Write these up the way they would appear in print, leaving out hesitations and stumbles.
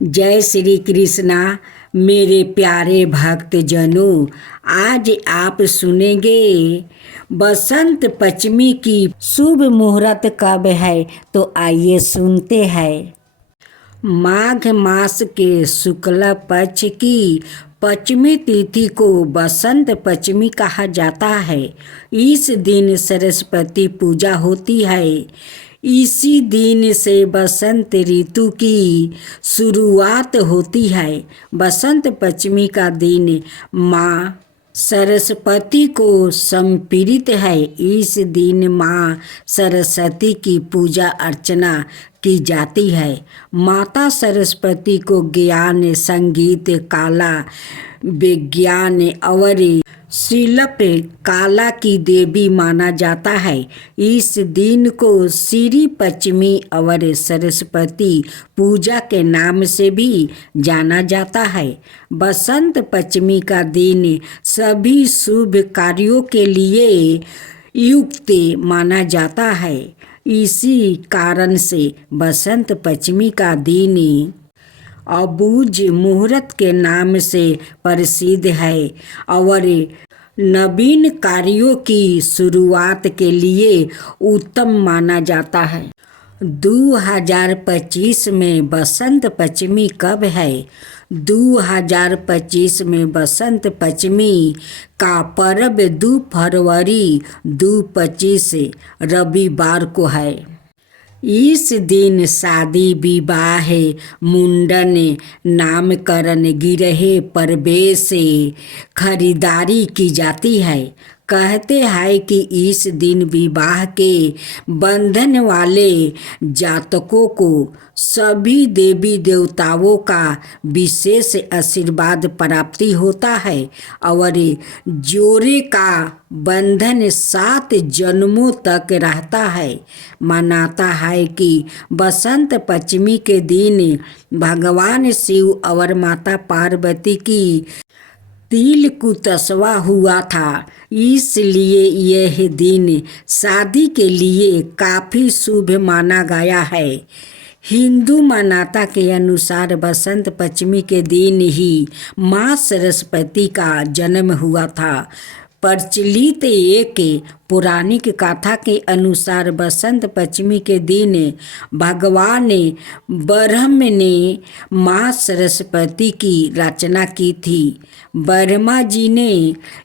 जय श्री कृष्णा मेरे प्यारे भक्त जनों। आज आप सुनेंगे बसंत पंचमी की शुभ मुहूर्त कब है, तो आइए सुनते हैं। माघ मास के शुक्ल पक्ष की पंचमी तिथि को बसंत पंचमी कहा जाता है। इस दिन सरस्वती पूजा होती है। इसी दिन से बसंत ऋतु की शुरुआत होती है। बसंत पंचमी का दिन माँ सरस्वती को समर्पित है। इस दिन माँ सरस्वती की पूजा अर्चना की जाती है। माता सरस्वती को ज्ञान, संगीत, कला, विज्ञान और शिल्प कला की देवी माना जाता है। इस दिन को श्री पंचमी और सरस्वती पूजा के नाम से भी जाना जाता है। बसंत पंचमी का दिन सभी शुभ कार्यों के लिए युक्त माना जाता है। इसी कारण से बसंत पंचमी का दिन अबूझ मुहूर्त के नाम से प्रसिद्ध है और नवीन कार्यों की शुरुआत के लिए उत्तम माना जाता है। 2025 में बसंत पंचमी कब है? 2025 में बसंत पंचमी का पर्व 2 फरवरी 2025 रविवार को है। इस दिन शादी, विवाह, मुंडन, नामकरण, गिरह प्रवेश, खरीदारी की जाती है। कहते हैं कि इस दिन विवाह के बंधन वाले जातकों को सभी देवी देवताओं का विशेष आशीर्वाद प्राप्ति होता है और जोड़े का बंधन 7 जन्मों तक रहता है। मानता है कि बसंत पंचमी के दिन भगवान शिव और माता पार्वती की तिल कुतस्वा हुआ था, इसलिए यह दिन शादी के लिए काफ़ी शुभ माना गया है। हिंदू मान्यता के अनुसार बसंत पंचमी के दिन ही माँ सरस्वती का जन्म हुआ था। प्रचलित एक पौराणिक कथा के अनुसार बसंत पंचमी के दिन भगवान ब्रह्मा ने माँ सरस्वती की रचना की थी। ब्रह्मा जी ने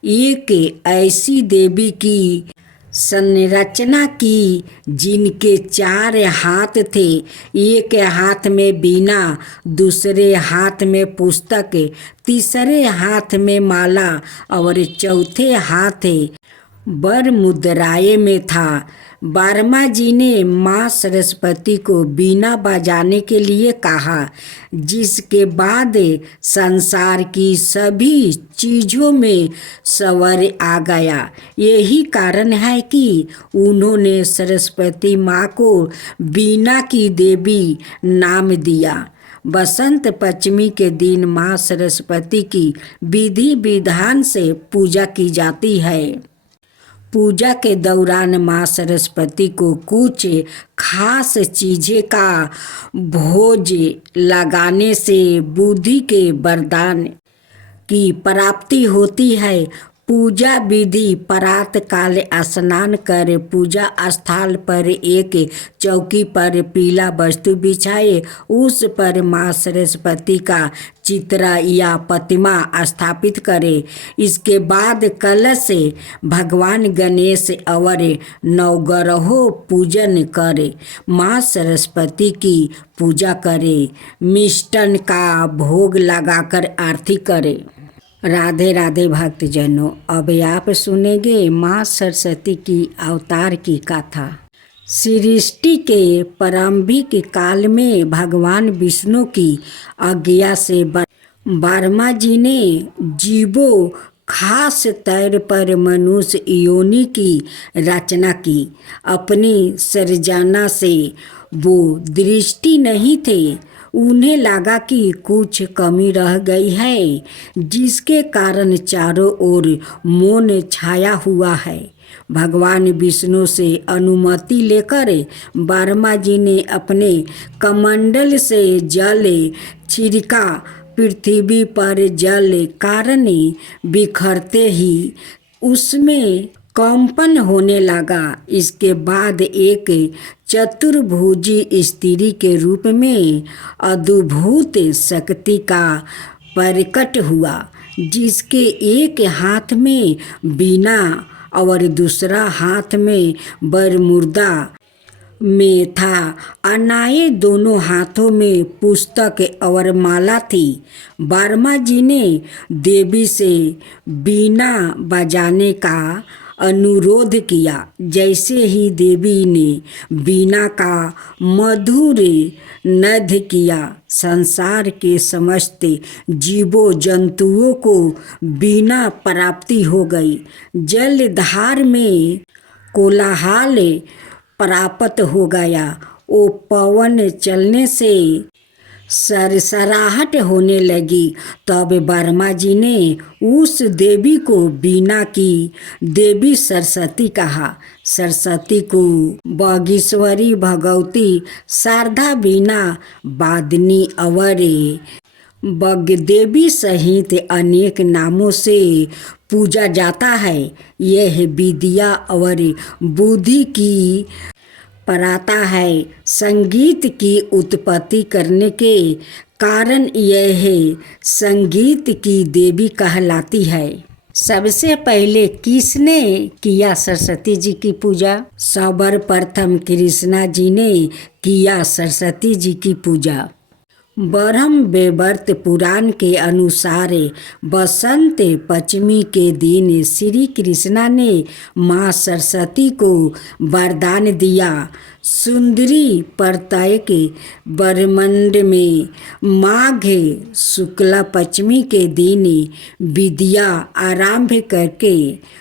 एक ऐसी देवी की संरचना की जिनके 4 हाथ थे। एक हाथ में वीणा, दूसरे हाथ में पुस्तक, तीसरे हाथ में माला और चौथे हाथ वर मुद्राए में था। ब्रह्मा जी ने माँ सरस्वती को वीणा बजाने के लिए कहा, जिसके बाद संसार की सभी चीज़ों में स्वर आ गया। यही कारण है कि उन्होंने सरस्वती माँ को वीणा की देवी नाम दिया। बसंत पंचमी के दिन माँ सरस्वती की विधि विधान से पूजा की जाती है। पूजा के दौरान माँ सरस्वती को कुछ खास चीज़ें का भोज लगाने से बुद्धि के वरदान की प्राप्ति होती है। पूजा विधि: प्रातः काल स्नान कर पूजा स्थल पर एक चौकी पर पीला वस्तु बिछाए, उस पर माँ सरस्वती का चित्र या प्रतिमा स्थापित करें। इसके बाद कलश से भगवान गणेश और नवग्रहों पूजन करें। माँ सरस्वती की पूजा करें। मिष्टान का भोग लगाकर आरती करें। राधे राधे भक्तजनों, अब आप सुनेंगे माँ सरस्वती की अवतार की कथा। सृष्टि के प्रारंभिक काल में भगवान विष्णु की आज्ञा से ब्रह्मा जी ने जीवों, खास तौर पर मनुष्य योनि की रचना की। अपनी सृजना से वो दृष्टि नहीं थे। उन्हें लगा कि कुछ कमी रह गई है, जिसके कारण चारों ओर मौन छाया हुआ है। भगवान विष्णु से अनुमति लेकर वर्मा जी ने अपने कमंडल से जल छिड़का। पृथ्वी पर जल कारण बिखरते ही उसमें कंपन होने लगा। इसके बाद एक चतुर्भुजी स्त्री के रूप में अद्भुत शक्ति का प्रकट हुआ, जिसके एक हाथ में बीना और दूसरा हाथ में बरमुर्दा में था। अनाए दोनों हाथों में पुस्तक और माला थी। वर्मा जी ने देवी से बीना बजाने का अनुरोध किया। जैसे ही देवी ने बीना का मधुर नद किया, संसार के समस्त जीवों जंतुओं को बीना प्राप्ति हो गई। जलधार में कोलाहल प्राप्त हो गया। ओ पवन चलने से सरसराहट होने लगी। तब वर्मा जी ने उस देवी को बीना की देवी सरस्वती कहा। सरस्वती को बागेश्वरी, भगवती, शारदा, बीना वादिनी और वाग्देवी सहित अनेक नामों से पूजा जाता है। यह विद्या और बुद्धि की पराता है। संगीत की उत्पत्ति करने के कारण यह संगीत की देवी कहलाती है। सबसे पहले किसने किया सरस्वती जी की पूजा? सर्वप्रथम कृष्णा जी ने किया सरस्वती जी की पूजा। ब्रह्म वैवर्त पुराण के अनुसार बसंत पंचमी के दिन श्री कृष्णा ने माँ सरस्वती को वरदान दिया। सुंदरी प्रत्येक ब्रह्मांड में माघ शुक्ला पंचमी के दिन विद्या आरंभ करके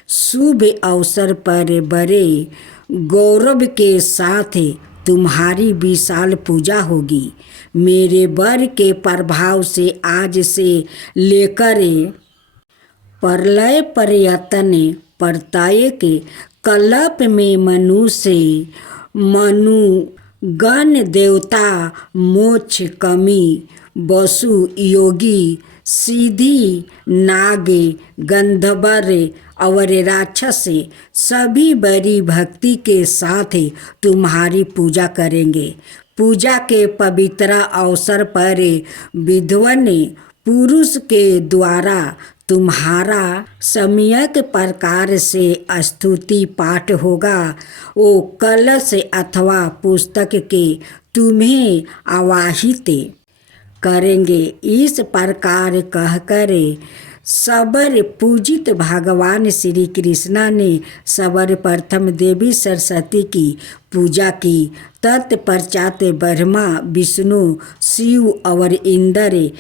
शुभ अवसर पर बड़े गौरव के साथ तुम्हारी विशाल पूजा होगी। मेरे वर के प्रभाव से आज से लेकर प्रलय पर्यंत प्रत्येक कल्प में मनुष्य, मनुगण, देवता, मोक्ष कमी, वसु, योगी, सिद्धि, नाग, गंधर्व और राक्षस सभी बड़ी भक्ति के साथ तुम्हारी पूजा करेंगे। पूजा के पवित्र अवसर पर विद्वान पुरुष के द्वारा तुम्हारा सम्यक प्रकार से स्तुति पाठ होगा। वो कलश अथवा पुस्तक के तुम्हें आवाहित करेंगे। इस प्रकार कहकर सबर पूजित भगवान श्री कृष्णा ने सर्वप्रथम देवी सरस्वती की पूजा की। तत्पश्चात ब्रह्मा, विष्णु, शिव और इंद्र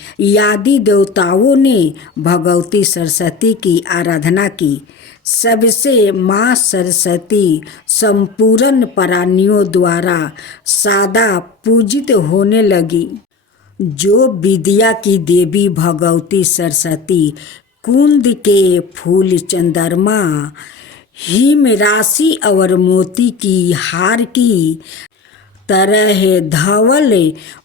आदि देवताओं ने भगवती सरस्वती की आराधना की। सबसे माँ सरस्वती संपूर्ण प्राणियों द्वारा सदा पूजित होने लगी। जो विद्या की देवी भगवती सरस्वती कुंद के फूल, चंद्रमा, हिम राशि और मोती की हार की तरह धवल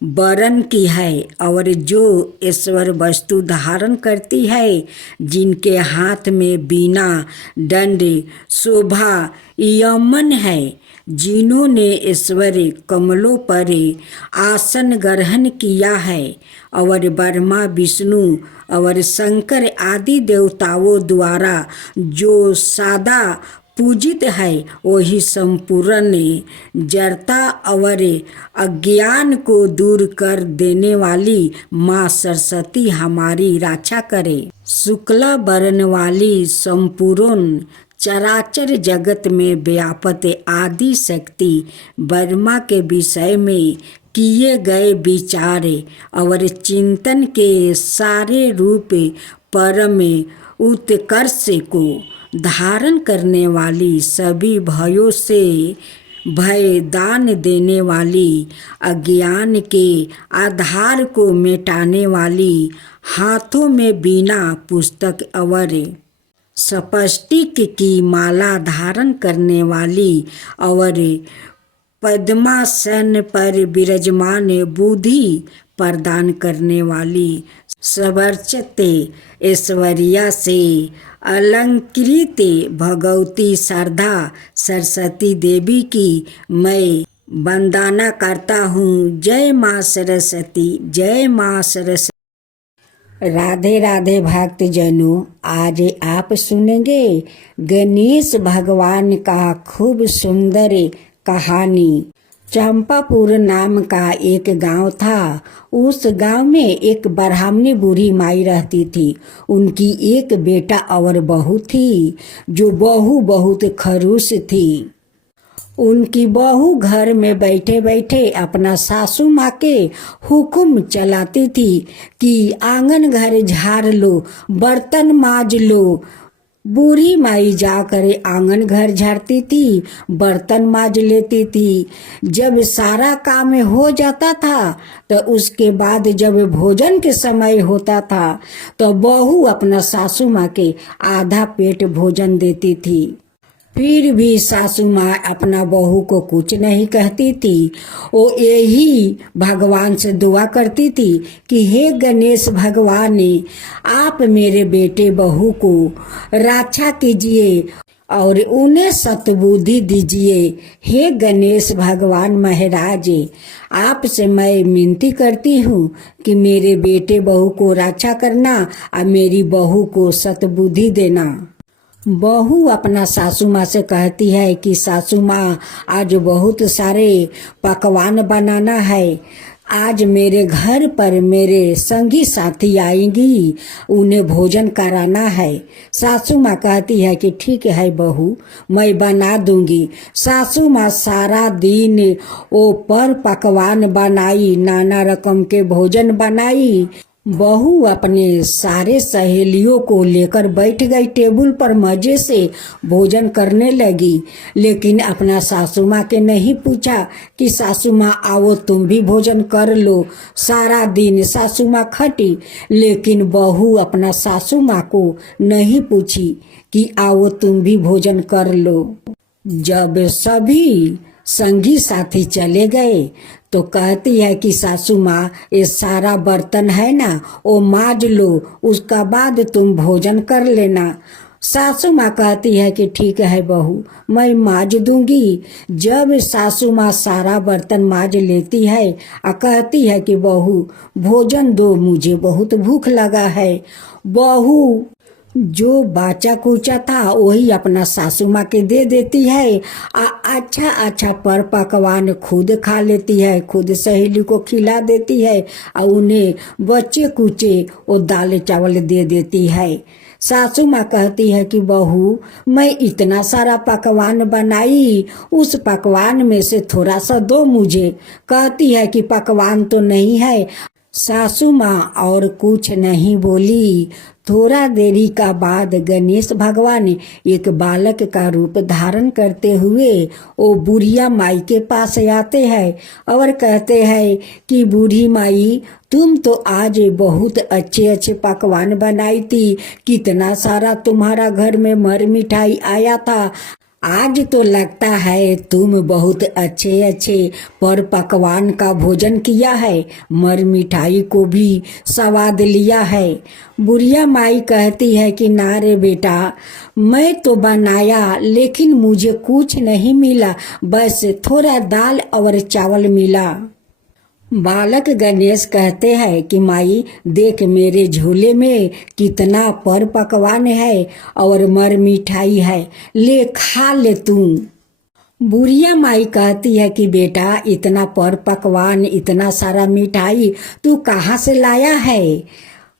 वर्ण की है और जो ईश्वर वस्तु धारण करती है, जिनके हाथ में वीणा, दंड, शोभा, यमन है, जिन्होंने ईश्वर कमलों पर आसन ग्रहण किया है और ब्रह्मा, विष्णु और शंकर आदि देवताओं द्वारा जो सदा पूजित है, वही संपूर्ण जड़ता और अज्ञान को दूर कर देने वाली माँ सरस्वती हमारी रक्षा करे। शुक्ला वर्ण वाली संपूर्ण चराचर जगत में व्यापत आदि शक्ति ब्रह्मा के विषय में किए गए विचार और चिंतन के सारे रूप परम उत्कर्ष को धारण करने वाली, सभी भयों से भय दान देने वाली, अज्ञान के आधार को मिटाने वाली, हाथों में वीणा, पुस्तक और स्फटिक की माला धारण करने वाली और पद्मासन पर विराजमान बुद्धि प्रदान करने वाली सर्वोच्च ऐश्वर्या से अलंकृत भगवती शारदा सरस्वती देवी की मैं वंदना करता हूँ। जय माँ सरस्वती, जय माँ सरस्वती। राधे राधे भक्तजनों, आज आप सुनेंगे गणेश भगवान का खूब सुंदर कहानी। चंपापुर नाम का एक गांव था। उस गांव में एक ब्राह्मणी बूढ़ी माई रहती थी। उनकी एक बेटा और बहू थी, जो बहू बहुत खड़ूस थी। उनकी बहू घर में बैठे बैठे अपना सासू माँ के हुक्म चलाती थी कि आंगन घर झाड़ लो, बर्तन माज लो। बूढ़ी माई जाकर आंगन घर झाड़ती थी, बर्तन माज लेती थी। जब सारा काम हो जाता था तो उसके बाद जब भोजन के समय होता था तो बहू अपना सासू माँ के आधा पेट भोजन देती थी। फिर भी सासू माँ अपना बहू को कुछ नहीं कहती थी। वो यही भगवान से दुआ करती थी कि हे गणेश भगवान, आप मेरे बेटे बहू को रक्षा कीजिए और उन्हें सद्बुद्धि दीजिए। हे गणेश भगवान महाराज, आपसे मैं विनती करती हूँ कि मेरे बेटे बहू को रक्षा करना और मेरी बहू को सद्बुद्धि देना। बहू अपना सासू माँ से कहती है कि सासू माँ, आज बहुत सारे पकवान बनाना है। आज मेरे घर पर मेरे संगी साथी आएंगी, उन्हें भोजन कराना है। सासू माँ कहती है कि ठीक है बहू, मैं बना दूंगी। सासू माँ सारा दिन वो पर पकवान बनाई, नाना रकम के भोजन बनाई। बहू अपने सारे सहेलियों को लेकर बैठ गई टेबल पर, मजे से भोजन करने लगी। लेकिन अपना सासू माँ के नहीं पूछा कि सासू माँ आओ तुम भी भोजन कर लो। सारा दिन सासू माँ खटी, लेकिन बहू अपना सासू माँ को नहीं पूछी कि आओ तुम भी भोजन कर लो। जब सभी संगी साथी चले गए तो कहती है कि सासू माँ, ये सारा बर्तन है ना, वो माज लो, उसका बाद तुम भोजन कर लेना। सासू माँ कहती है कि ठीक है बहू, मैं माज दूंगी। जब सासू माँ सारा बर्तन माज लेती है और कहती है कि बहू भोजन दो, मुझे बहुत भूख लगा है। बहू जो बाचा कुचा था वही अपना सासू माँ के दे देती है। अच्छा अच्छा पर पकवान खुद खा लेती है, खुद सहेली को खिला देती है और उन्हें बच्चे कुचे वो दाल चावल दे देती है। सासू माँ कहती है कि बहू, मैं इतना सारा पकवान बनाई, उस पकवान में से थोड़ा सा दो मुझे। कहती है कि पकवान तो नहीं है। सासू माँ और कुछ नहीं बोली। थोड़ा देरी का बाद गणेश भगवान एक बालक का रूप धारण करते हुए वो बुढ़िया माई के पास आते हैं और कहते हैं कि बूढ़ी माई, तुम तो आज बहुत अच्छे अच्छे पकवान बनाई थी, कितना सारा तुम्हारा घर में मर मिठाई आया था। आज तो लगता है तुम बहुत अच्छे अच्छे पर पकवान का भोजन किया है, मर मिठाई को भी स्वाद लिया है। बुढ़िया माई कहती है कि ना रे बेटा, मैं तो बनाया लेकिन मुझे कुछ नहीं मिला, बस थोड़ा दाल और चावल मिला। बालक गणेश कहते हैं कि माई देख, मेरे झोले में कितना पर पकवान है और मर मिठाई है, ले खा ले तू। बुढ़िया माई कहती है कि बेटा, इतना पर पकवान, इतना सारा मिठाई तू कहाँ से लाया है?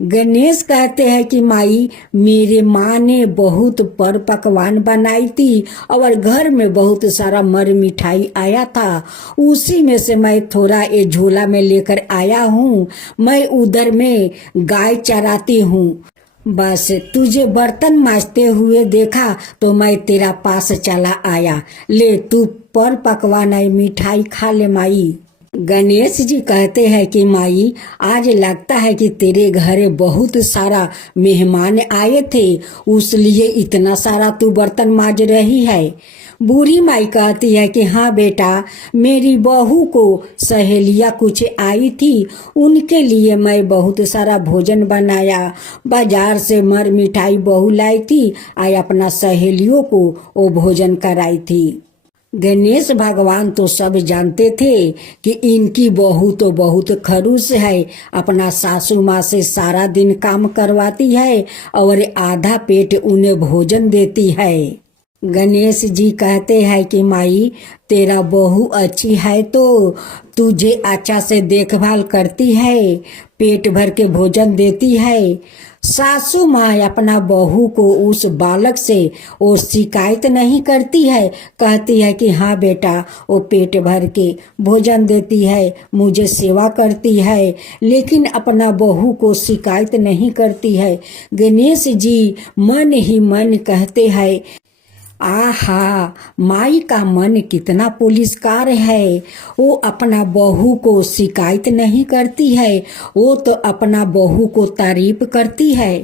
गणेश कहते हैं कि माई, मेरे माँ ने बहुत पर पकवान बनाई थी और घर में बहुत सारा मर मिठाई आया था, उसी में से मैं थोड़ा ये झोला में लेकर आया हूँ। मैं उधर में गाय चराती हूँ, बस तुझे बर्तन मांजते हुए देखा तो मैं तेरा पास चला आया। ले तू पर पकवान मिठाई खा ले माई। गणेश जी कहते हैं कि माई, आज लगता है कि तेरे घर बहुत सारा मेहमान आए थे, उसलिए इतना सारा तू बर्तन मांज रही है। बूढ़ी माई कहती है कि हाँ बेटा, मेरी बहू को सहेलियाँ कुछ आई थी, उनके लिए मैं बहुत सारा भोजन बनाया। बाजार से मर मिठाई बहू लाई थी, आई अपना सहेलियों को वो भोजन कराई थी। गणेश भगवान तो सब जानते थे कि इनकी बहू तो बहुत खड़ूस है, अपना सासू माँ से सारा दिन काम करवाती है और आधा पेट उन्हें भोजन देती है। गणेश जी कहते हैं कि माई, तेरा बहू अच्छी है तो तुझे अच्छा से देखभाल करती है, पेट भर के भोजन देती है। सासू माँ अपना बहू को उस बालक से वो शिकायत नहीं करती है, कहती है कि हाँ बेटा, वो पेट भर के भोजन देती है, मुझे सेवा करती है, लेकिन अपना बहू को शिकायत नहीं करती है। गणेश जी मन ही मन कहते हैं, आहा, माई का मन कितना पुलिसकार है, वो अपना बहू को शिकायत नहीं करती है, वो तो अपना बहू को तारीफ करती है।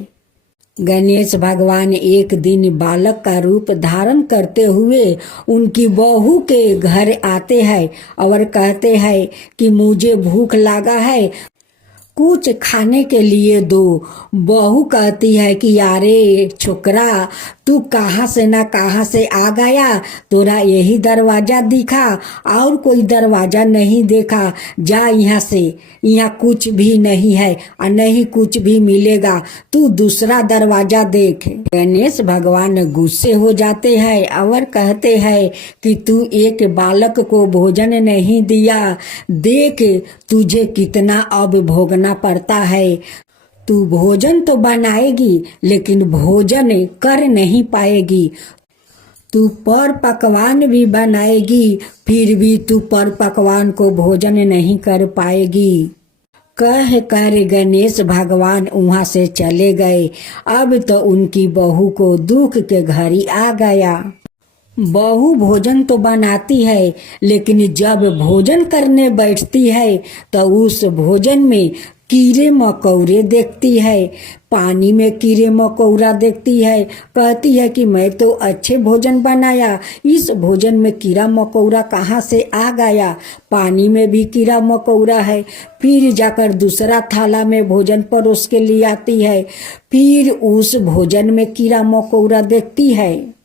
गणेश भगवान एक दिन बालक का रूप धारण करते हुए उनकी बहू के घर आते हैं और कहते हैं कि मुझे भूख लगा है, कुछ खाने के लिए दो। बहू कहती है कि यारे छोकरा, तू कहाँ से ना कहाँ से आ गया, तोरा यही दरवाजा दिखा, और कोई दरवाजा नहीं देखा, जा यहाँ से, यहाँ कुछ भी नहीं है और नहीं कुछ भी मिलेगा, तू दूसरा दरवाजा देख। गणेश भगवान गुस्से हो जाते हैं और कहते हैं कि तू एक बालक को भोजन नहीं दिया, देख तुझे कितना अब भोगना पड़ता है। तू भोजन तो बनाएगी लेकिन भोजन कर नहीं पाएगी, तू पर पकवान भी बनाएगी फिर भी तू पर पकवान को भोजन नहीं कर पाएगी। कह कर गणेश भगवान वहाँ से चले गए। अब तो उनकी बहू को दुख के घड़ी आ गया। बहू भोजन तो बनाती है, लेकिन जब भोजन करने बैठती है तो उस भोजन में कीड़े मकोड़े देखती है, पानी में कीड़े मकोड़ा देखती है। कहती है कि मैं तो अच्छे भोजन बनाया, इस भोजन में कीड़ा मकोड़ा कहाँ से आ गया, पानी में भी कीड़ा मकोड़ा है। फिर जाकर दूसरा थाला में भोजन परोस के लिए आती है, फिर उस भोजन में कीड़ा मकोड़ा देखती है।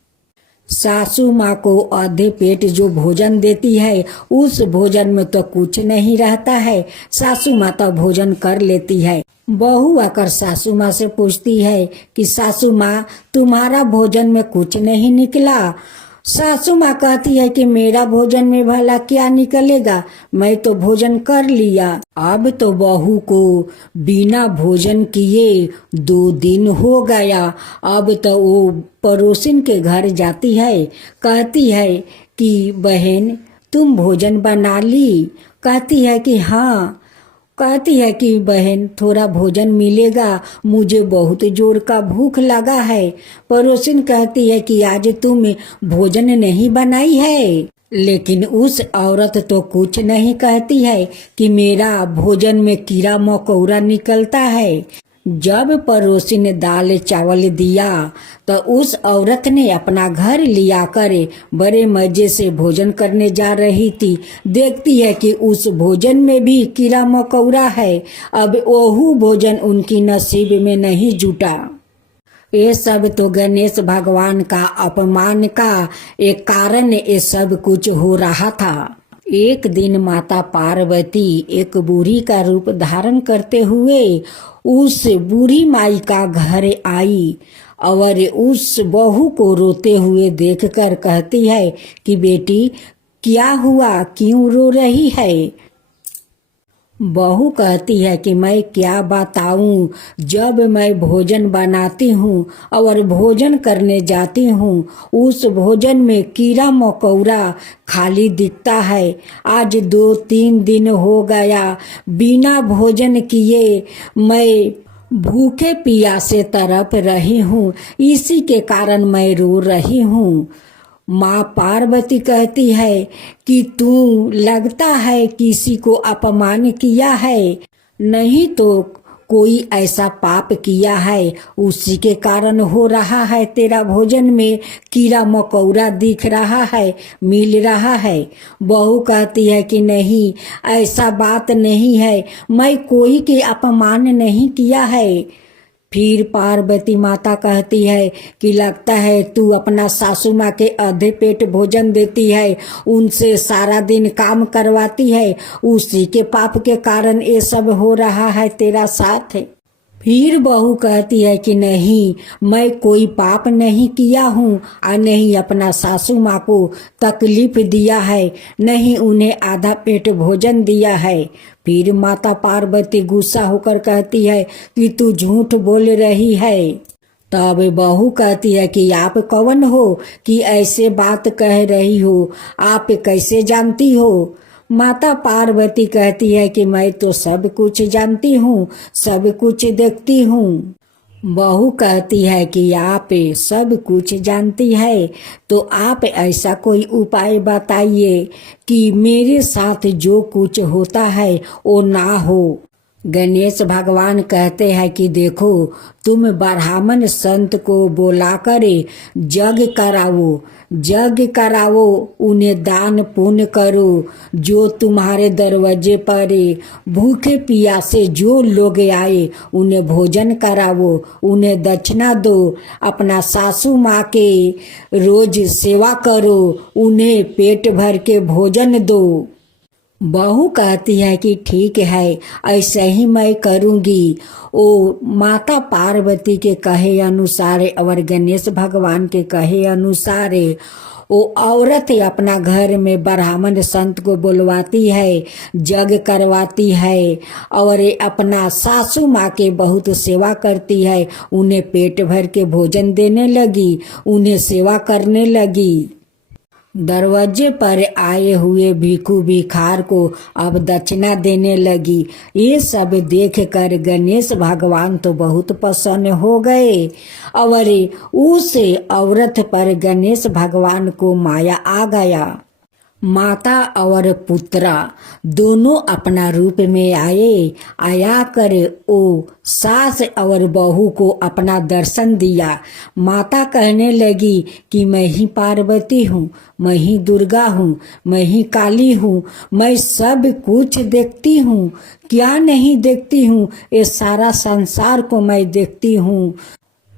सासू माँ को आधे पेट जो भोजन देती है, उस भोजन में तो कुछ नहीं रहता है, सासू माँ तो भोजन कर लेती है। बहू आकर सासू माँ से पूछती है कि सासू माँ, तुम्हारा भोजन में कुछ नहीं निकला। सासू माँ कहती है कि मेरा भोजन में भला क्या निकलेगा, मैं तो भोजन कर लिया। अब तो बहू को बिना भोजन किए 2 दिन हो गया। अब तो वो पड़ोसिन के घर जाती है, कहती है कि बहन तुम भोजन बना ली। कहती है कि हाँ। कहती है कि बहन थोड़ा भोजन मिलेगा, मुझे बहुत जोर का भूख लगा है। पड़ोसिन कहती है कि आज तुम भोजन नहीं बनाई है, लेकिन उस औरत तो कुछ नहीं कहती है कि मेरा भोजन में कीड़ा मकोड़ा निकलता है। जब पड़ोसी ने दाल चावल दिया तो उस औरत ने अपना घर लिया कर बड़े मजे से भोजन करने जा रही थी। देखती है कि उस भोजन में भी कीड़ा मकोड़ा है। अब वह भोजन उनकी नसीब में नहीं जुटा। ये सब तो गणेश भगवान का अपमान का एक कारण ये सब कुछ हो रहा था। एक दिन माता पार्वती एक बूढ़ी का रूप धारण करते हुए उस बूढ़ी माई का घर आई और उस बहू को रोते हुए देखकर कहती है कि बेटी क्या हुआ, क्यों रो रही है। बहू कहती है कि मैं क्या बताऊं, जब मैं भोजन बनाती हूँ और भोजन करने जाती हूँ उस भोजन में कीड़ा मकोड़ा खाली दिखता है। आज 2-3 दिन हो गया, बिना भोजन किए मैं भूखे प्यासे तड़प रही हूँ, इसी के कारण मैं रो रही हूँ। माँ पार्वती कहती है कि तू लगता है किसी को अपमान किया है, नहीं तो कोई ऐसा पाप किया है, उसी के कारण हो रहा है तेरा भोजन में कीड़ा मकोड़ा दिख रहा है, मिल रहा है। बहू कहती है कि नहीं, ऐसा बात नहीं है, मैं कोई के अपमान नहीं किया है। फिर पार्वती माता कहती है कि लगता है तू अपना सासू माँ के आधे पेट भोजन देती है, उनसे सारा दिन काम करवाती है, उसी के पाप के कारण ये सब हो रहा है तेरा साथ। फिर बहू कहती है कि नहीं, मैं कोई पाप नहीं किया हूँ और नहीं अपना सासू माँ को तकलीफ दिया है, नहीं उन्हें आधा पेट भोजन दिया है। फिर माता पार्वती गुस्सा होकर कहती है कि तू झूठ बोल रही है। तब बहू कहती है कि आप कौन हो कि ऐसे बात कह रही हो, आप कैसे जानती हो। माता पार्वती कहती है कि मैं तो सब कुछ जानती हूँ, सब कुछ देखती हूँ। बहू कहती है कि आप सब कुछ जानती है तो आप ऐसा कोई उपाय बताइए कि मेरे साथ जो कुछ होता है वो ना हो। गणेश भगवान कहते हैं कि देखो, तुम ब्राह्मण संत को बुलाकर जग करावो, उन्हें दान पुण्य करो। जो तुम्हारे दरवाजे पर भूखे प्यासे जो लोग आए उन्हें भोजन करावो, उन्हें दक्षिणा दो, अपना सासू माँ के रोज सेवा करो, उन्हें पेट भर के भोजन दो। बहू कहती है कि ठीक है, ऐसे ही मैं करूँगी। ओ माता पार्वती के कहे अनुसार और गणेश भगवान के कहे अनुसार वो औरत अपना घर में ब्राह्मण संत को बुलवाती है, जग करवाती है और अपना सासू माँ के बहुत सेवा करती है, उन्हें पेट भर के भोजन देने लगी, उन्हें सेवा करने लगी। दरवाजे पर आए हुए भिखू भिखार को अब दक्षिणा देने लगी। ये सब देखकर गणेश भगवान तो बहुत प्रसन्न हो गए और उस औरत पर गणेश भगवान को माया आ गया। माता और पुत्रा दोनों अपना रूप में आया कर ओ सास और बहू को अपना दर्शन दिया। माता कहने लगी कि मैं ही पार्वती हूँ, मैं ही दुर्गा हूँ, मैं ही काली हूँ, मैं सब कुछ देखती हूँ, क्या नहीं देखती हूँ, ये सारा संसार को मैं देखती हूँ।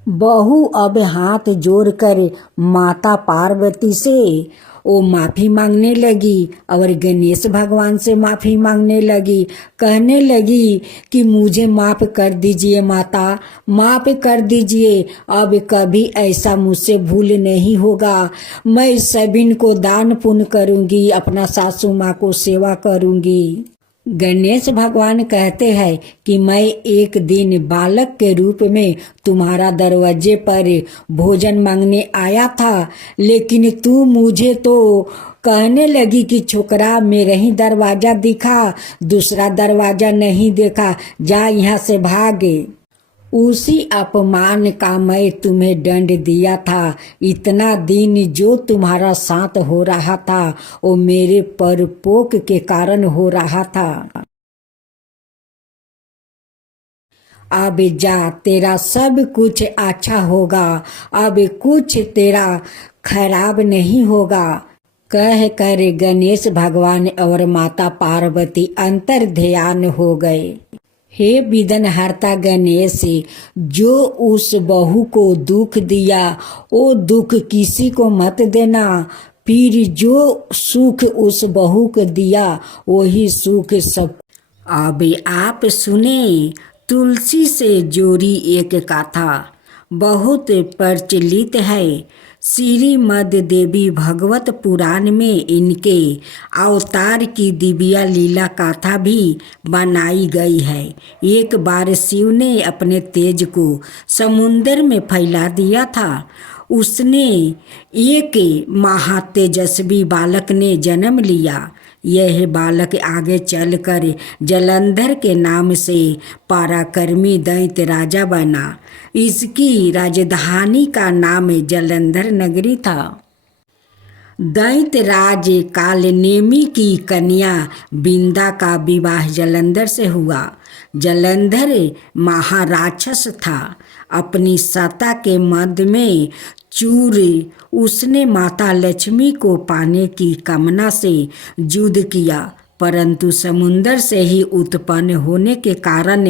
बहू अब हाथ जोड़कर माता पार्वती से वो माफ़ी मांगने लगी और गणेश भगवान से माफ़ी मांगने लगी। कहने लगी कि मुझे माफ़ कर दीजिए माता, माफ़ कर दीजिए, अब कभी ऐसा मुझसे भूल नहीं होगा। मैं सभी को दान पुण्य करूँगी, अपना सासू माँ को सेवा करूँगी। गणेश भगवान कहते हैं कि मैं एक दिन बालक के रूप में तुम्हारा दरवाजे पर भोजन मांगने आया था, लेकिन तू मुझे तो कहने लगी कि छोकरा मेरा ही दरवाजा दिखा, दूसरा दरवाजा नहीं देखा, जा यहाँ से भागे। उसी अपमान का मैं तुम्हें दंड दिया था। इतना दिन जो तुम्हारा साथ हो रहा था वो मेरे परपोक के कारण हो रहा था। अब जा, तेरा सब कुछ अच्छा होगा, अब कुछ तेरा खराब नहीं होगा। कह कर गणेश भगवान और माता पार्वती अंतर ध्यान हो गए। हे विघ्नहर्ता गणेश, जो उस बहू को दुख दिया वो दुख किसी को मत देना, फिर जो सुख उस बहू को दिया वही सुख सब। अब आप सुने तुलसी से जोड़ी एक गाथा, बहुत प्रचलित है। श्रीमद् देवी भगवत पुराण में इनके अवतार की दिव्या लीला गाथा भी बनाई गई है। एक बार शिव ने अपने तेज को समुद्र में फैला दिया था। उसने एक महातेजस्वी बालक ने जन्म लिया। यह बालक आगे चलकर जलंधर के नाम से पराक्रमी दैत्य राजा बना। इसकी राजधानी का नाम जलंधर नगरी था। दैत्यराज कालनेमी की कन्या बिंदा का विवाह जलंधर से हुआ। जलंधर महाराक्षस था। अपनी सत्ता के मध्य में चूर उसने माता लक्ष्मी को पाने की कामना से युद्ध किया, परंतु समुद्र से ही उत्पन्न होने के कारण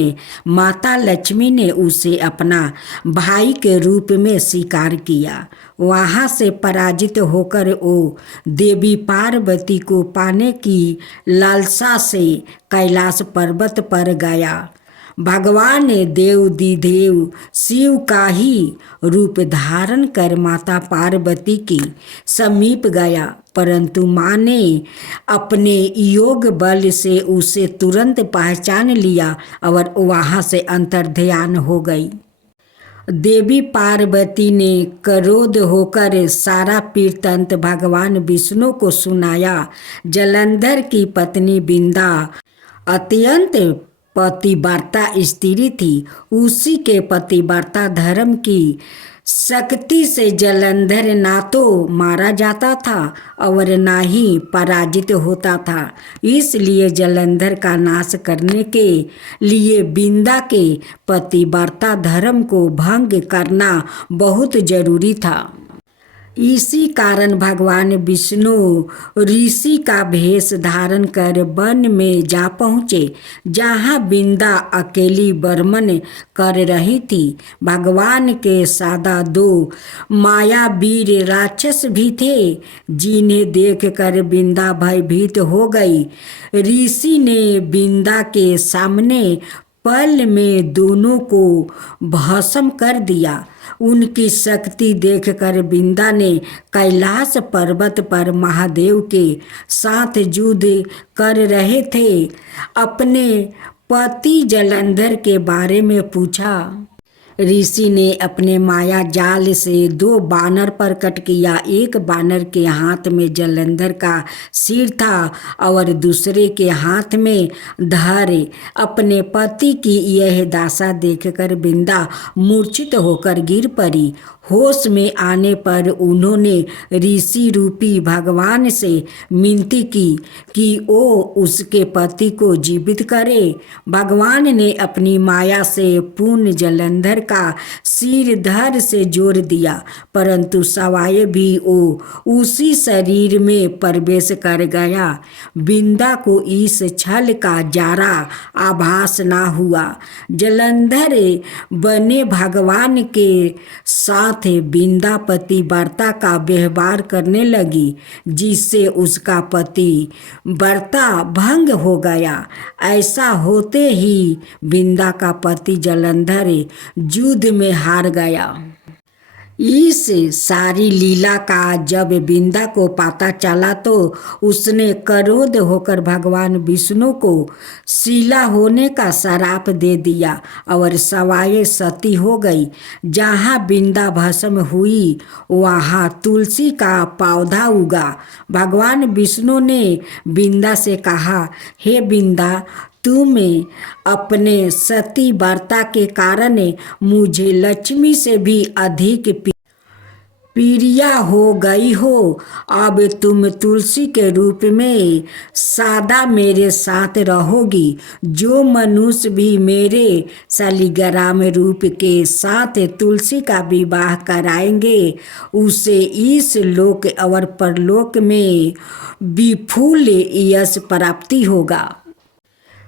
माता लक्ष्मी ने उसे अपना भाई के रूप में स्वीकार किया। वहाँ से पराजित होकर वो देवी पार्वती को पाने की लालसा से कैलाश पर्वत पर गया। भगवान देवाधिदेव शिव का ही रूप धारण कर माता पार्वती के समीप गया, परंतु माँ ने अपने योग बल से उसे तुरंत पहचान लिया और वहाँ से अंतर्ध्यान हो गई। देवी पार्वती ने क्रोध होकर सारा वृत्तांत भगवान विष्णु को सुनाया। जलंधर की पत्नी बिंदा अत्यंत पतिव्रता स्त्री थी। उसी के पतिव्रता धर्म की शक्ति से जलंधर ना तो मारा जाता था और ना ही पराजित होता था। इसलिए जलंधर का नाश करने के लिए बिंदा के पतिव्रता धर्म को भंग करना बहुत जरूरी था। इसी कारण भगवान विष्णु ऋषि का भेष धारण कर वन में जा पहुँचे, जहाँ बिंदा अकेली बर्मन कर रही थी। भगवान के सादा दो मायावीर राक्षस भी थे, जिन्हें देखकर बिंदा भयभीत हो गई। ऋषि ने बिंदा के सामने पल में दोनों को भस्म कर दिया। उनकी शक्ति देखकर बिंदा ने कैलाश पर्वत पर महादेव के साथ युद्ध कर रहे थे अपने पति जलंधर के बारे में पूछा। ऋषि ने अपने माया जाल से दो बानर प्रकट किया। एक बानर के हाथ में जलंधर का सिर था और दूसरे के हाथ में धर। अपने पति की यह दशा देखकर बिंदा मूर्छित होकर गिर पड़ी। होश में आने पर उन्होंने ऋषि रूपी भगवान से विनती की कि वो उसके पति को जीवित करे। भगवान ने अपनी माया से पूर्ण जलंधर का सिर धड़ से जोड़ दिया, परंतु सवाए भी वो उसी शरीर में प्रवेश कर गया। बिंदा को इस छल का जरा आभास ना हुआ। जलंधर बने भगवान के साथ बिंदा पतिव्रता का व्यवहार करने लगी, जिससे उसका पति व्रता भंग हो गया। ऐसा होते ही बिंदा का पति जलंधर युद्ध में हार गया। इस सारी लीला का जब बिंदा को पता चला तो उसने क्रोध होकर भगवान विष्णु को शीला होने का श्राप दे दिया और सवाए सती हो गई। जहाँ बिंदा भस्म हुई वहाँ तुलसी का पौधा उगा। भगवान विष्णु ने बिंदा से कहा, हे बिंदा, तुम अपने सती व्रता के कारण मुझे लक्ष्मी से भी अधिक प्रिया हो गई हो। अब तुम तुलसी के रूप में सदा मेरे साथ रहोगी। जो मनुष्य भी मेरे शालिग्राम रूप के साथ तुलसी का विवाह कराएंगे उसे इस लोक और परलोक में विपुल यश प्राप्ति होगा।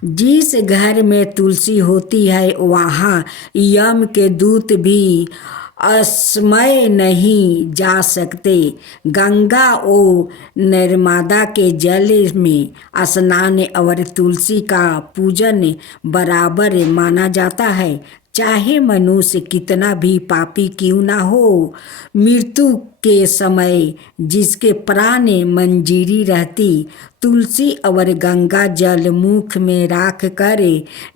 जिस घर में तुलसी होती है वहाँ यम के दूत भी असमय नहीं जा सकते। गंगा और नर्मदा के जल में स्नान और तुलसी का पूजन बराबर माना जाता है। चाहे मनुष्य कितना भी पापी क्यों ना हो, मृत्यु के समय जिसके प्राण मंजीरी रहती तुलसी और गंगा जल मुख में राख कर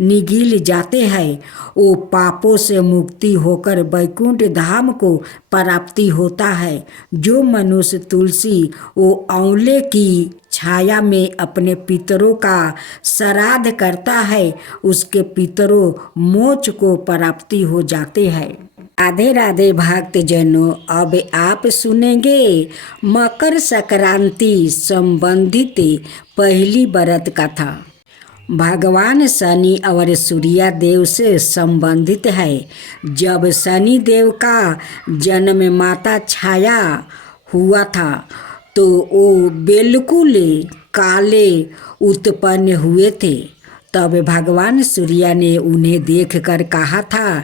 निगल जाते हैं, वो पापों से मुक्ति होकर वैकुंठ धाम को प्राप्ति होता है। जो मनुष्य तुलसी वो आंवले की छाया में अपने पितरों का श्राद्ध करता है उसके पितरों मोक्ष को प्राप्ति हो जाते हैं। राधे राधे भक्तजनों, अब आप सुनेंगे मकर संक्रांति संबंधित पहली व्रत कथा। भगवान शनि और सूर्य देव से संबंधित है। जब शनि देव का जन्म माता छाया हुआ था तो वो बिल्कुल काले उत्पन्न हुए थे। तब भगवान सूर्य ने उन्हें देखकर कहा था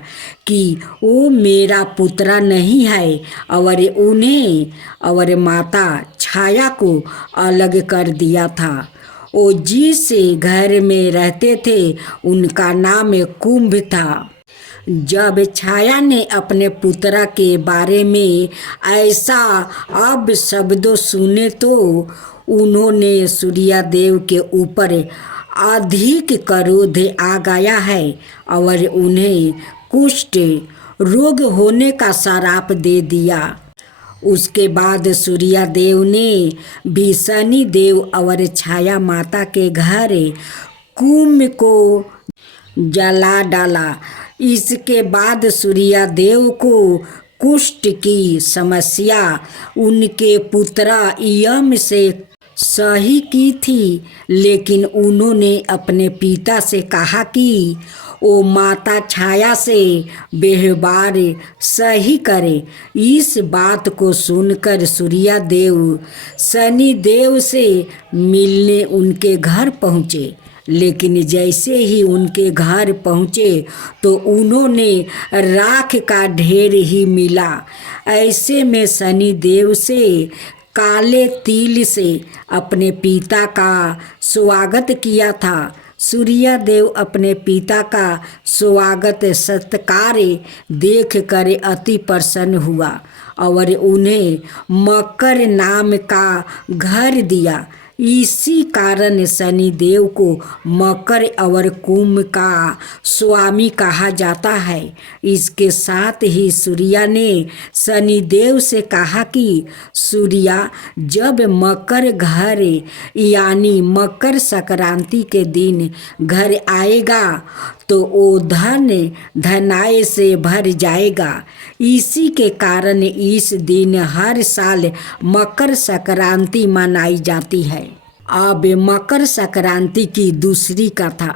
कि वो मेरा पुत्र नहीं है, और उन्हें और माता छाया को अलग कर दिया था। वो जिस घर में रहते थे उनका नाम कुंभ था। जब छाया ने अपने पुत्र के बारे में ऐसा अब शब्दों सुने तो उन्होंने सूर्य देव के ऊपर अधिक क्रोध आ गया है और उन्हें कुष्ठ रोग होने का श्राप दे दिया। उसके बाद सूर्य देव ने भी शनि देव और छाया माता के घर कुंभ को जला डाला। इसके बाद सूर्य देव को कुष्ठ की समस्या उनके पुत्र यम से सही की थी, लेकिन उन्होंने अपने पिता से कहा कि वो माता छाया से व्यवहार सही करे। इस बात को सुनकर सूर्य देव शनि देव से मिलने उनके घर पहुँचे, लेकिन जैसे ही उनके घर पहुँचे तो उन्होंने राख का ढेर ही मिला। ऐसे में शनि देव से काले तिल से अपने पिता का स्वागत किया था। सूर्य देव अपने पिता का स्वागत सत्कार देख कर अति प्रसन्न हुआ और उन्हें मकर नाम का घर दिया। इसी कारण शनि देव को मकर और कुंभ का स्वामी कहा जाता है। इसके साथ ही सूर्य ने शनि देव से कहा कि सूर्य जब मकर घर यानी मकर संक्रांति के दिन घर आएगा तो वो धनाय से भर जाएगा। इसी के कारण इस दिन हर साल मकर संक्रांति मनाई जाती है। अब मकर संक्रांति की दूसरी कथा।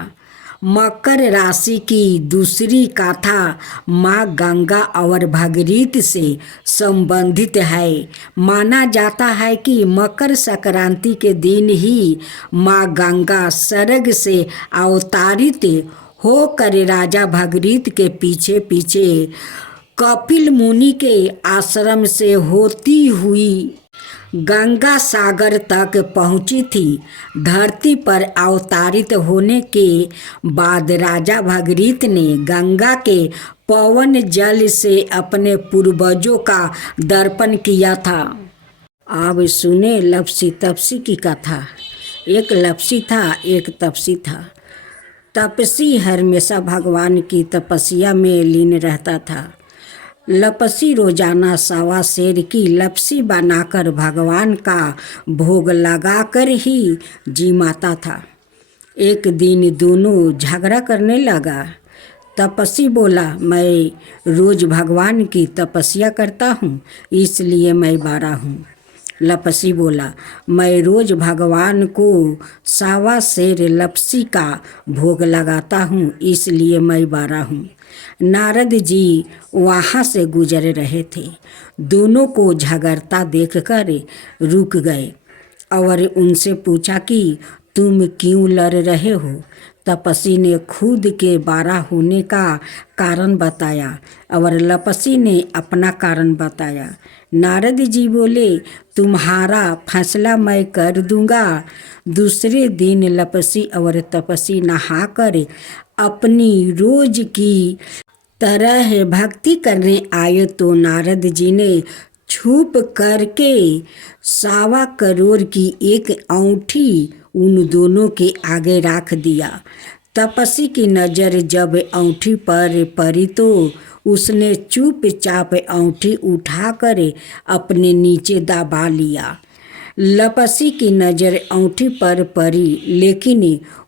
मकर राशि की दूसरी कथा माँ गंगा और भागीरथी से संबंधित है। माना जाता है कि मकर संक्रांति के दिन ही माँ गंगा स्वर्ग से अवतरित होकर राजा भागीरथ के पीछे पीछे कपिल मुनि के आश्रम से होती हुई गंगा सागर तक पहुंची थी। धरती पर अवतरित होने के बाद राजा भागीरथ ने गंगा के पवन जल से अपने पूर्वजों का दर्पण किया था। अब सुने लपसी तपसी की कथा। एक लपसी था, एक तपसी था। तपसी हमेशा भगवान की तपस्या में लीन रहता था। लपसी रोजाना सवा शेर की लपसी बनाकर भगवान का भोग लगाकर ही जिमाता था। एक दिन दोनों झगड़ा करने लगा। तपसी बोला, मैं रोज भगवान की तपस्या करता हूँ इसलिए मैं बारा हूँ। लपसी बोला, मैं रोज भगवान को सवा शेर लपसी का भोग लगाता हूँ इसलिए मैं बारा हूँ। नारद जी वहाँ से गुजर रहे थे। दोनों को झगड़ता देखकर रुक गए और उनसे पूछा कि तुम क्यों लड़ रहे हो। तपसी ने खुद के बारा होने का कारण बताया और लपसी ने अपना कारण बताया। नारद जी बोले, तुम्हारा फैसला मैं कर दूंगा। दूसरे दिन लपसी और तपसी नहाकर अपनी रोज की तरह भक्ति करने आए तो नारद जी ने छुप करके 1.25 करोड़ की एक अंगूठी उन दोनों के आगे रख दिया। तपसी की नज़र जब अंगूठी पर पड़ी तो उसने चुपचाप अंगूठी उठाकर अपने नीचे दबा लिया। लपसी की नज़र अंगूठी पर पड़ी लेकिन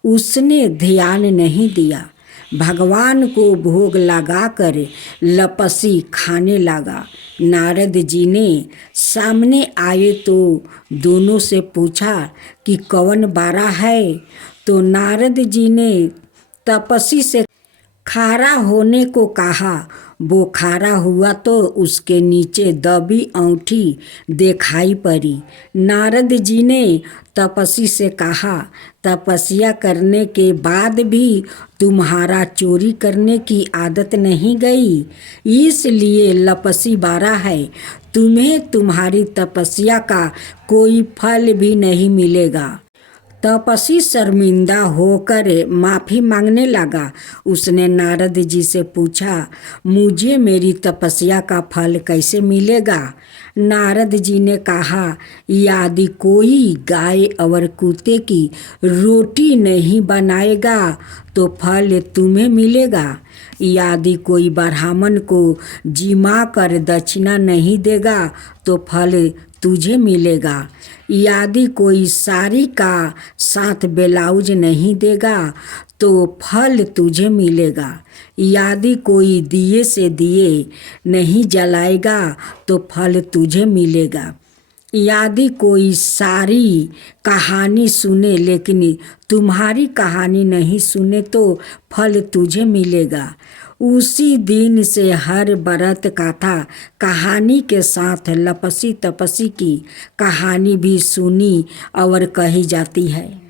उसने ध्यान नहीं दिया। भगवान को भोग लगाकर लपसी खाने लगा। नारद जी ने सामने आए तो दोनों से पूछा कि कौन बारा है। तो नारद जी ने तपस्वी से खारा होने को कहा। वो खारा हुआ तो उसके नीचे दबी अंगूठी दिखाई पड़ी। नारद जी ने तपस्वी से कहा, तपस्या करने के बाद भी तुम्हारा चोरी करने की आदत नहीं गई, इसलिए लपसी बारा है। तुम्हें तुम्हारी तपस्या का कोई फल भी नहीं मिलेगा। तपस्वी शर्मिंदा होकर माफ़ी मांगने लगा। उसने नारद जी से पूछा, मुझे मेरी तपस्या का फल कैसे मिलेगा? नारद जी ने कहा, यदि कोई गाय और कुत्ते की रोटी नहीं बनाएगा तो फल तुम्हें मिलेगा। यदि कोई ब्राह्मण को जिमा कर दक्षिणा नहीं देगा तो फल तुझे मिलेगा। यदि कोई साड़ी का साथ ब्लाउज नहीं देगा तो फल तुझे मिलेगा। यदि कोई दिए से दिए नहीं जलाएगा तो फल तुझे मिलेगा। यदि कोई सारी कहानी सुने लेकिन तुम्हारी कहानी नहीं सुने तो फल तुझे मिलेगा। उसी दिन से हर व्रत कथा कहानी के साथ लपसी तपसी की कहानी भी सुनी और कही जाती है।